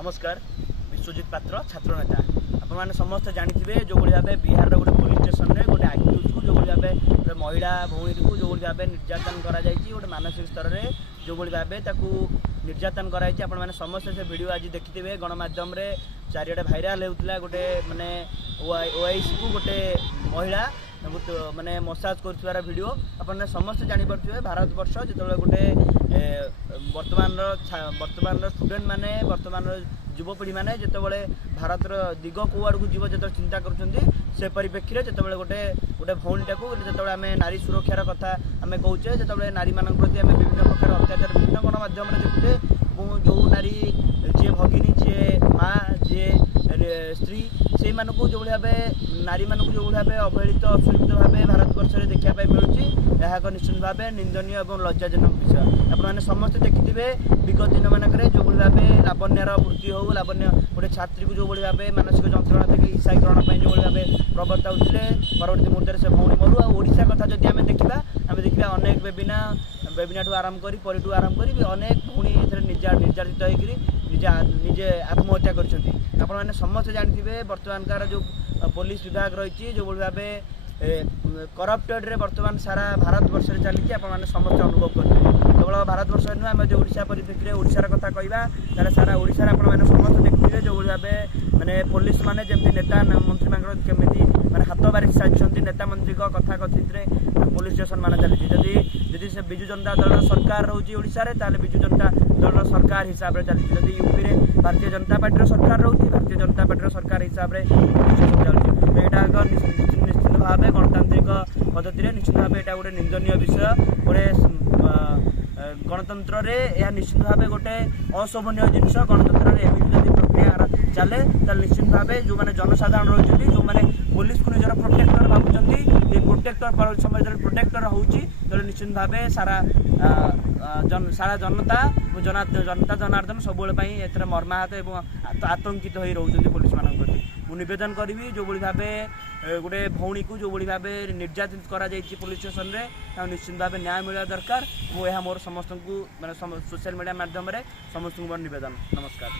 नमस्कार विश्वजित पात्र छात्र नेता आपण मैंने समस्त जानी जो भाव बिहार गोटे पुलिस स्टेशन में गोटे आक्यूज को जो भाव गोटे महिला भौणी को जो भाव निर्यातन कर मानसिक स्तर में जो भाव निर्यातन कर समस्त से वीडियो आज देखिथे गणमाध्यम चारिटे भाइराल होता गोटे मानने ओआईसी को गोटे महिला माने मसाज कर वीडियो अपन समस्त जानीपे भारत वर्ष जो गोटे वर्तमान स्टूडेंट माने वर्तमान युवपीढ़ी मैंने जिते भारत दिग कौ आड़ को जीव जो चिंता कर परिप्रेक्षी में जो गोटे गोटे भौणीटा को जो आम नारी सुरक्षार कथा आम कहे जो नारी मान प्रति आम विभिन्न प्रकार अत्याचार विभिन्न गणमाध्यम देखुचे जो नारी जी भगिनी जी माँ जी स्त्री से मानू जो भाव नारी मानू जो भाव अवहेलित असुरक्षित भाव भारत वर्ष में देखापी मिलूँ यह निश्चित भाव निंदनीय और लज्जाजनक विषय आपने समस्त देखिथे विगत दिन मानक जो भाव लावण्यार वृत्ति हो लावण्य गोटे छात्री को जो भाव मानसिक जंत्रणा थे ईसाईकरण जो भाव प्रवर्ता होते परवर्ती मुहूर्त से भौणी मरु आशा कथा जब आम देखा अनेक बेबिना ठू आरंभ कर परिठू आरंभ कर अनेक भौणी निर्यातित होकर निजे आत्महत्या कर समस्त जानी बर्तमान कार जो पुलिस विभाग रही जो भाव करप्टेड रे बर्तमान सारा भारत वर्ष में चली आपने समस्त अनुभव करेंगे केवल भारत वर्ष नुह आम जो ओडिशा परिप्रेक्षी में ओडिशार कथा कहवा सारा ओडिशा आपने समस्त देखिए जो भाव माने पुलिस माने जमी नेता मंत्री मान केमी मैंने हाथ बारिक साजिंट नेता मंत्री कथा कथित पुलिस स्टेशन मान चली जदि से बिजु जनता दल सरकार रोचे ओडिशा बिजु जनता दल सरकार हिसाब से चली जदि यूपी में भारतीय जनता पार्टी सरकार रोचे भारतीय जनता पार्टी सरकार हिसाब से चलती यहाँ निश्चित भाव गणतांत्रिक पद्धति निश्चित भाव यहाँ गोटे निंदनीय विषय गोटे गणतंत्र यह निश्चित भाव गोटे अशोभनीय जिनस गणतंत्र एमती प्रक्रिया चले निश्चित भाव जो मैंने जनसाधारण रही जो मैंने पुलिस को निजर प्रोटेक्टर भावुंट प्रोटेक्टर समय प्रोटेक्टर होची निश्चित भाव सारा सारा जनता जनार्दन सब मर्माहत और आतंकित हो रोचे पुलिस मान प्रति मुझे नवेदन करी जो भाव गोटे भौणी को जो भाव निर्यातित कर पुलिस स्टेशन में निश्चित भाव न्याय मिलवा दरकार यह मोर समस्त को सोशल मीडिया माध्यम समस्त को नवेदन। नमस्कार।